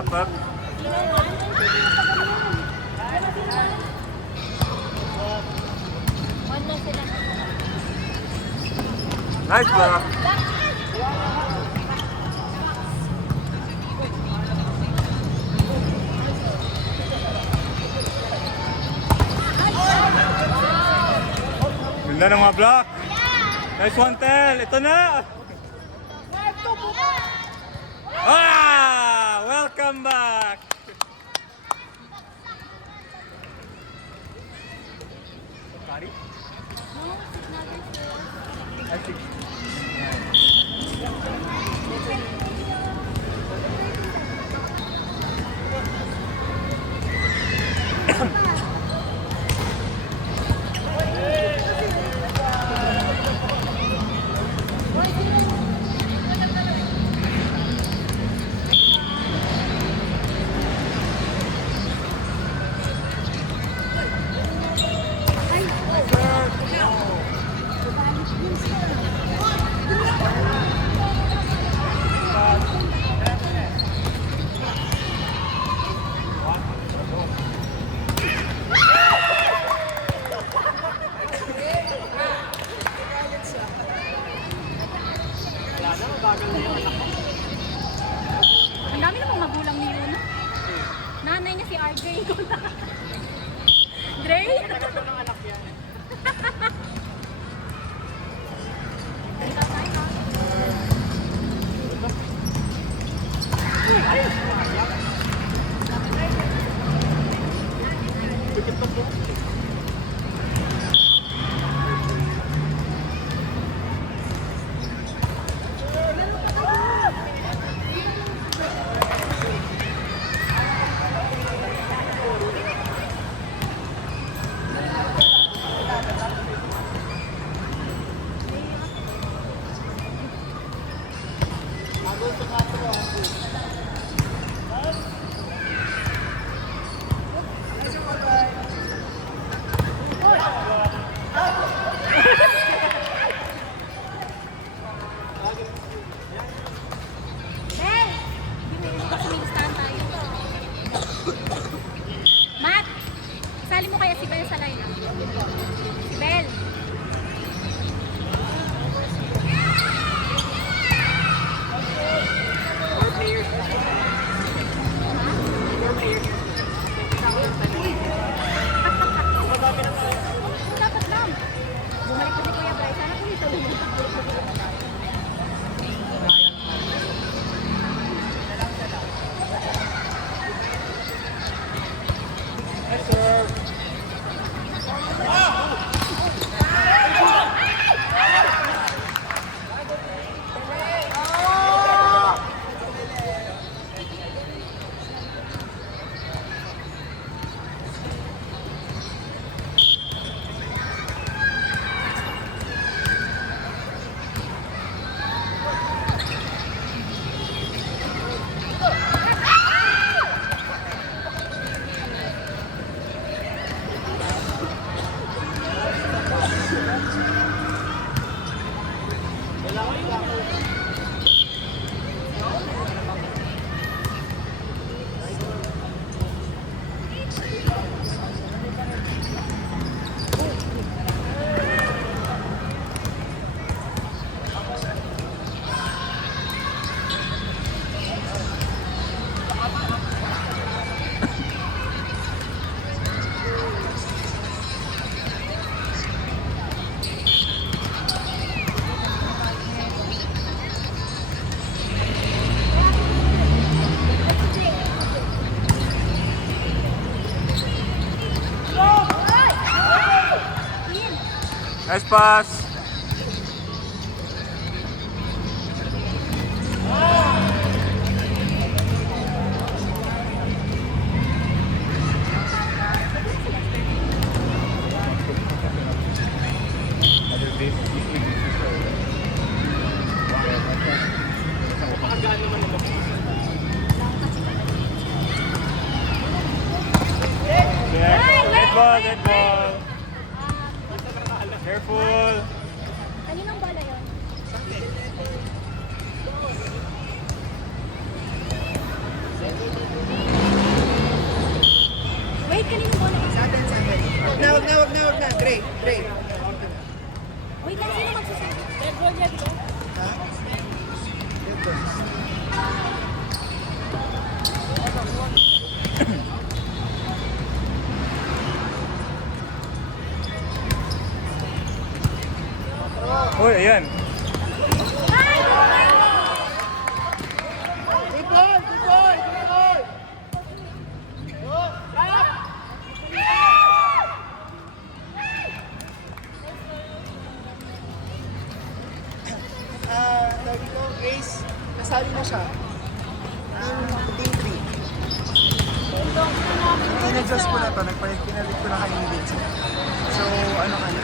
Up. Nice block. Ganda ng mga block. Nice one, Tel. Ito na. Welcome back. Sorry? I think. Ang dami namang magulang ni Luna. Nanay niya si RJ. Dre? Nagkakaroon ng anak yan. Matt, isali mo kaya si Bel sa line. Si Bel. Dapat lang. Bumalik ko si Kuya Bryce. Sana po ito. Nice pass. Dead ball. Careful. Kaninang bola yun? Wait, kanina mo na. Wag na. Dre. Wait lang, sino magsasabi? Red ball, red ball. Uy, ayan. Tawag ko, Grace, nasali na siya. Team 3. In-adjust ko na to, pinalit ko na kayo ni Vince. So, ano ka na?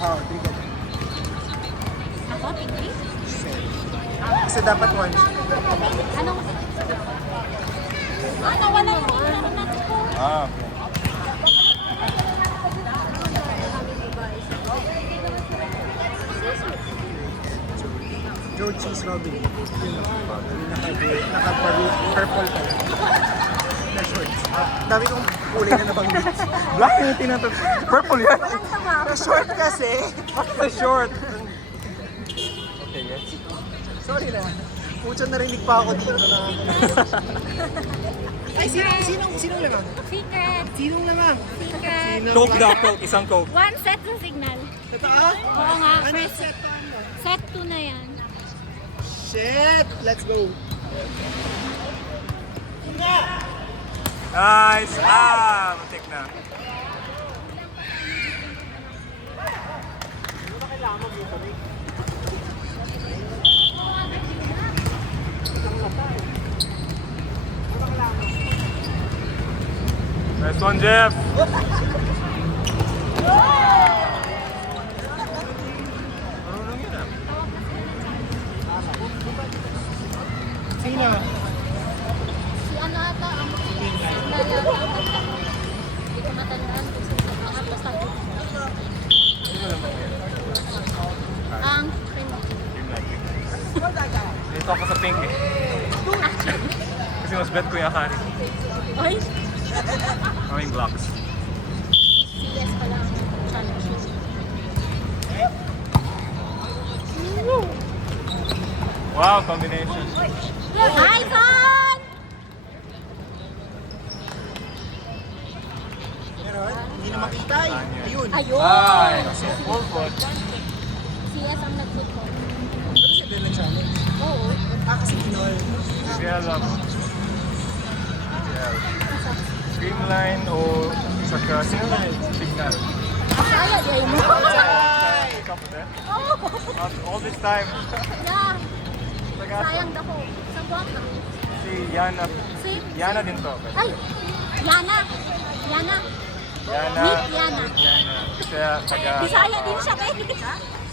Oo, 3 ka na. Ako, tingin? Kasi dapat 1. Anong? Nawala yung ano natin po. Ah, okay. Joe Cheese Robin. Yun. Naka-purple ka. Na shorts. Dami kong kulay na nabanggit. Black yung tinatot. Purple yan. Walang tama. Na short kasi. What's the short? Okay, yes. Sorry na. Pucha, narinig pa ako dito na. Ay, sinong lamang? Secret. Sinong lamang? Secret. Coke daw, Coke. Isang Coke. One set ng signal. Totoo? Oo nga, Ano first set to ano? set 2 na yan. Shit! Let's go! Nice! Ah! Matik na. Nice one, Jeff! Marunong yun ah. Sino? Si ano ata ang signal yata. Hindi ko matandaan kung sino. Basta ang Dito ako sa pink eh. Kasi mas bet ko yung Akari. Oy, Kaming blocks. CS pala ang challenge. Wow, combination. Hi, son! Meron? Hindi na makita eh. Ayun. Ayun! Ay! Full foot. CS ang nag-football. Ano siya din na challenge? Oo. Kasi kinol. Real lang. Real. Streamline o saka signal. Signal. Kaya, di mo. Come with that. Oh, All this time. yeah. Sayang dako. Sa buwak na. Si Yana. Si? Yana din to. Ay! Yana! Yana! Yana. Meet Yana. Yana. Siya taga... Bisaya din siya kay.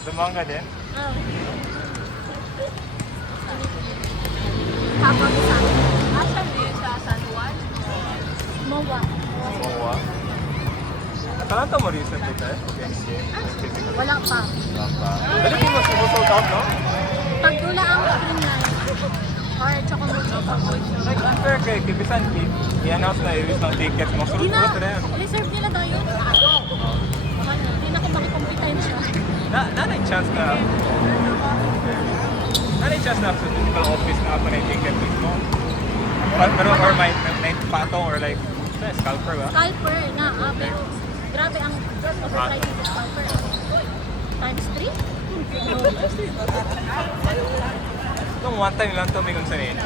Zamanga din. Oh. Kapag Bisaya. Asan din siya? San Juan? Mowa. Moa. Atalanta mo recently tayo? Wala pa. Dali mo mas sold out, no? Pagdula ang streamline. Or chocolate. Like, unfair kay Kibisan Kid. I-announce na i-release ng tickets mo. Di na. Surut-surut na yan. Reserve nila daw yun. Hindi na ko makikompetensya siya. Nanay chance na... Nanay chance na sa physical office na ako na yung ticket mismo. Pero or may patong or like... Scalper ba? Scalper na. Pero grabe ang overpricing sa scalper. Times 3? Nung one time lang to may kung saan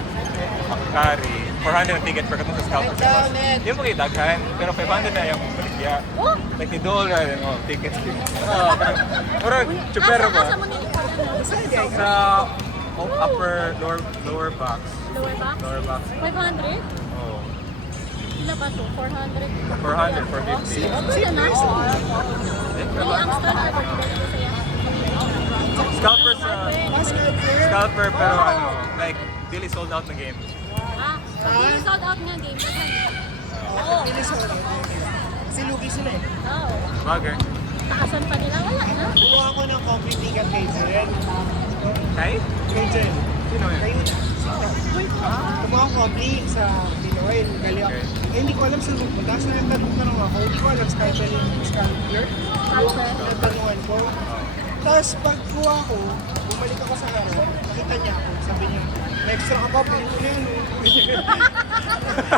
Makakari. 400 ang ticket per katong sa scalper. Yung mga daghan. Pero 500 na yung baligya. Oh! Like $1 yung tickets. Pero chupero ba? Asa mo nila Sa upper lower box. Lower box? Lower box. 500? Oh. Sila ba to? 400? 400, 450. Sila na? Dili ang scalper ba nila sa yan? Scalper sa... Scalper pero ano, like, really sold out na game. Ah, hindi sold out nga game. Minnesota. Kasi lugi sila eh. Oh. Bagger. Takasan pa nila? Wala na. Kumuha ko ng complete ticket kay Jen. Kay? Kay Jen. Sino yun? Kayo na. Kumuha ko bling sa Pinoy. Gali ako. Okay. Eh, hindi ko alam sa magpunta. So, nagtanong ako. Hindi ko alam special yung sculpture. Nagtanungan ko. Tapos, pagkuha ko, bumalik ako sa harap. Nakita niya ako. Sabi niya, may extra ka pa. Pili ko na yan.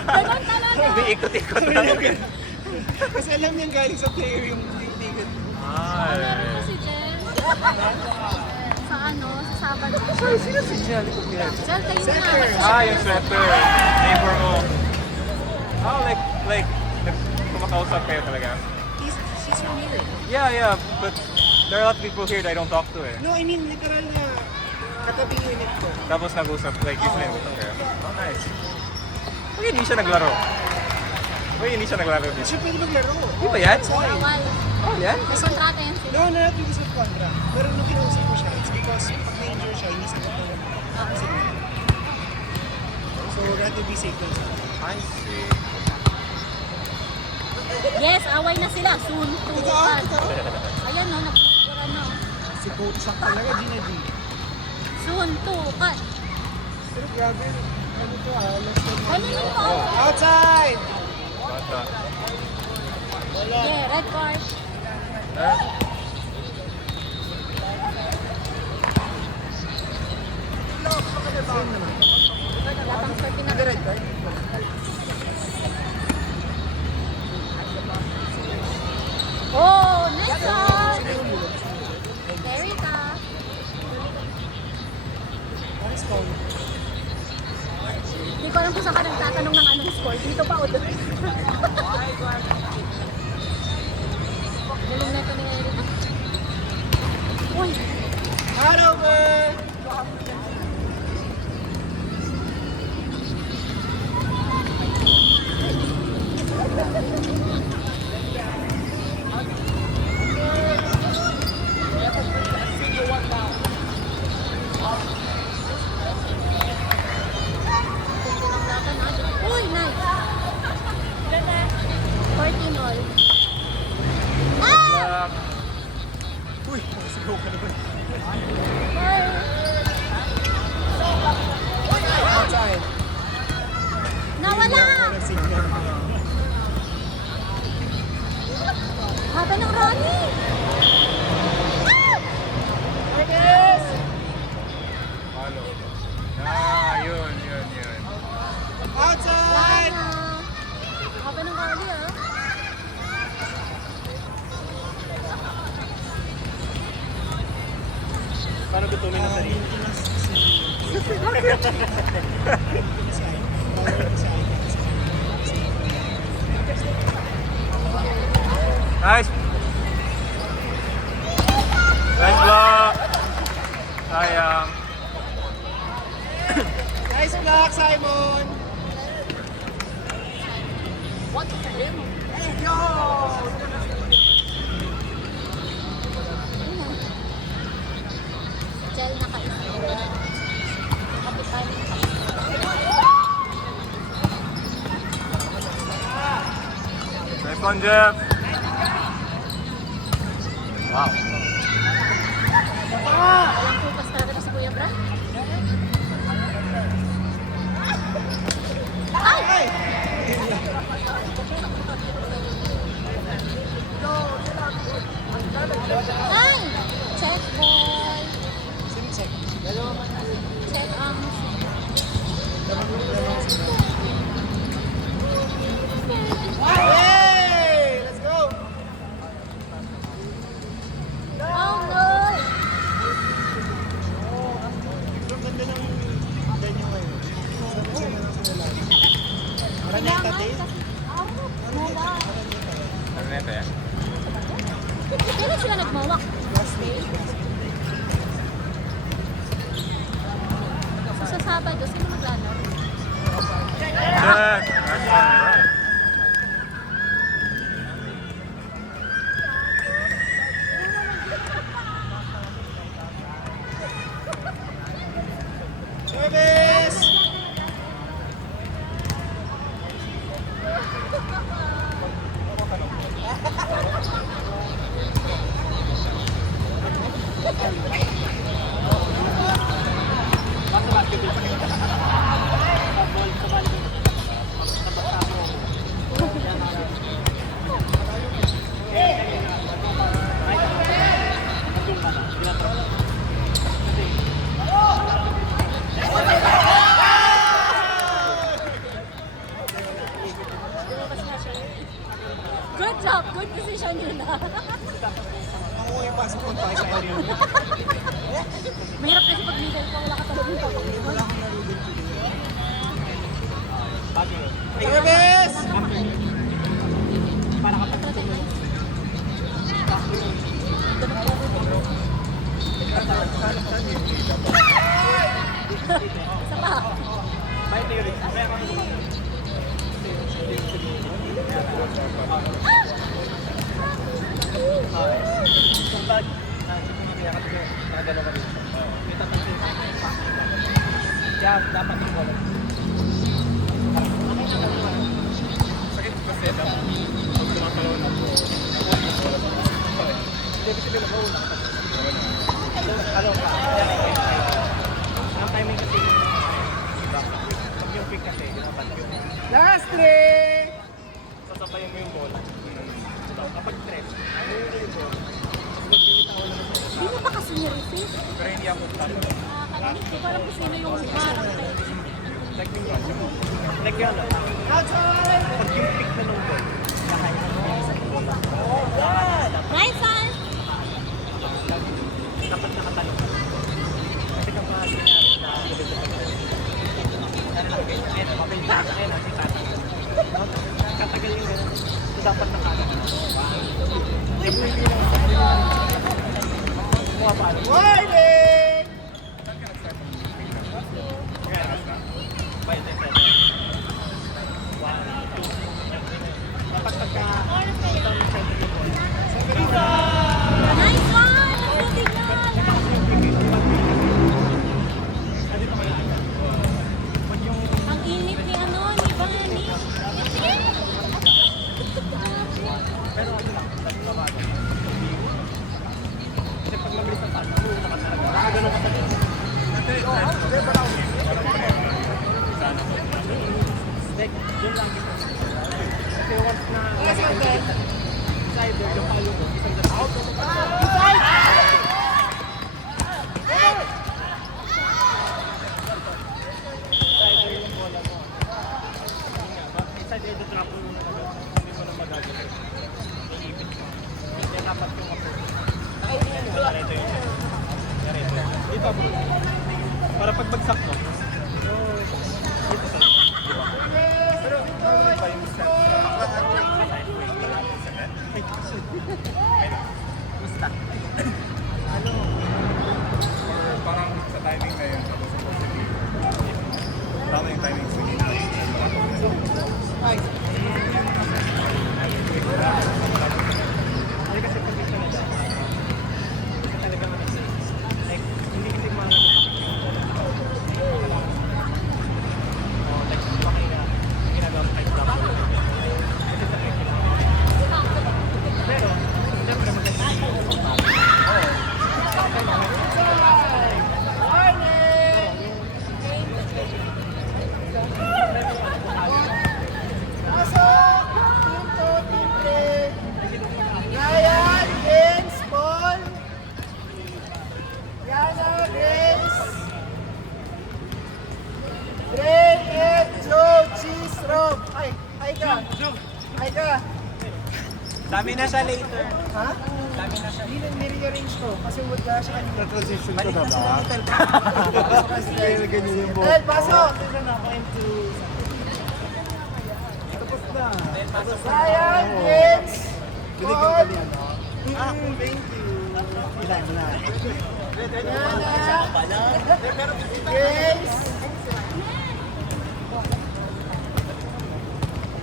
Ganun talaga. Hindi, ikot-ikot lang. Kasi alam niya galing sa player yung ticket. Ah, Meron ko si Jen. Sa ano, sa Sabado. sorry, sino si Jel? Jen, kayo Setter. na. Ah, yung sweater. Neighbor mo. Oh, like, kumakausap kayo talaga. She's from here. Yeah, but there are a lot of people here that I don't talk to eh. No, I mean, literal na katabi unit ko. Tapos nag-usap, like, usually nag-usap kayo. Oh, nice. Bakit hindi siya naglaro? Bakit hindi siya naglaro dito? Siya pwede maglaro. Di ba yan? Sorry. Bawal. Oh, yan? May kontrata yan sila. No, not because of contract. Pero nung kinausap ko siya, it's because pag na-injure siya, hindi sagot ng signal. So, rather be safe than sorry. I see. Yes, away na sila. Soon to Totoo, cut. totoo. Ayan no, nagpupura na. Si coach siya talaga, Gina G. Soon to cut. Pero grabe, ano to less than Ano yun po? outside! Bata. Yeah, red card. Eh? Wala pang 40 na. Ano red card? Oh, next one! Erika. Nice call. Hindi ko alam kung saan ka nagtatanong ng anong score. Dito pa o doon. Galing na ito ni Erika. Uy! Hand over! Uy, nice! 14 all. Ah! Uy, sigaw ka naman. Outside. Nawala! Walang signal. Haba ng Ronnie! Marquez! Follow. Ah, yun. Outside! Wala. Haba ng Ronnie ah. Paano gutumin na sarili? Nice. Nice block. Sayang. Nice block, Simon! What for him? Hey, yo! Gel na kayo. Kapitan. Nice one, Jeff. Wow. Walang focus talaga to si Kuya Bra. Ay! Ay! Check ball. Sinsek. Check ang... Hey! Let's go! Oh no! Ang ganda ng venue ngayon. Sabi na lang sa lalaki. Araneta Day? Wala. Ano na ito yan? Kailan sila nagmawak? Last day. So sa Sabado, sino maglano? Check. Nice one, right. Service! Basta basketball pa Good decision yun ah. Ako yung pasok ko tayo sa area. Mahirap kasi pag middle ka, wala ka talagang pag-iwan. Wala akong narugin ko. Ay, Gabes! Isa pa. Dapat yung bola. Sakit kasi dapat pag tumatalo na po. Hindi kasi nila mauna. Ano ka? Ang timing kasi pag yung pick kasi, dapat yung last three! Sasabayan mo yung bola. Kapag stress, ano yung bola? Pag binitawan naman sa Hindi mo pa kasi nirefill. Pero hindi ako talo. Hindi ko alam kung sino yung harap na yun. like yung like yun, pag yung pick na ng ball, Nice one! dapat nakatalong. Kasi kung mga sinabi na ano lang, ayun, mabilis na ayun, ang tata. Katagal yung gano'n. So, dapat nakatalong. Warning! Saan ka nag-start ng Kaya na. By the time. Dapat pagka Nice one! Shooting yan! Ang init ni ano, ni Bani. pero ano lang, nagbabago. Kasi pag mabilis ang tayo, nauna ka talaga. Nakagano ka talaga. Like, yun lang. Kasi once na decider, yung palo mo, isang dati. Decider yung bola mo. Yun nga, decider the drop mo na agad. Hindi mo na magagawa. Iipit mo. Kaya dapat yung approach. Narito yun. Narito. Dito bro. Para pagbagsak mo. Dito sa. Pero ano ba yung set Basta. or parang sa timing na yun, tapos supposedly, tama yung timing sa hindi Ay. Hindi kasi pag ito na siya. Kasi talaga like, hindi kasi mga like, bakit na ginagawa mo kahit drop. Kasi sa akin, pero, siyempre maganda. Ryan, Vince, Paul, Yana, Grace, Dre, Ed, Joe, Cheese, Rob. Ay ka. Ay ka. Dami na siya later. Ha? Dami na siya. Hindi rearrange ko kasi wood ka siya kanina. Na-transition ko na ba? Kaya ganyan yung boat. Ed, pasok! Tignan ako into... Tapos na. Ryan, Vince, Paul, thank you. Ilan na? Yana, Grace,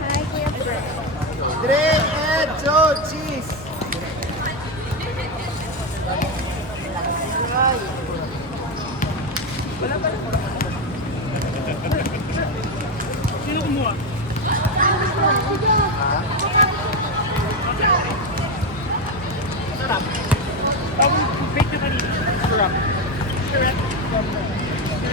Hi, Kuya Brett. Dre, Ed, Joe, Cheese. Wala pa rin. Sino kumuha? Sarap. Tapos bake na kanina. Sarap.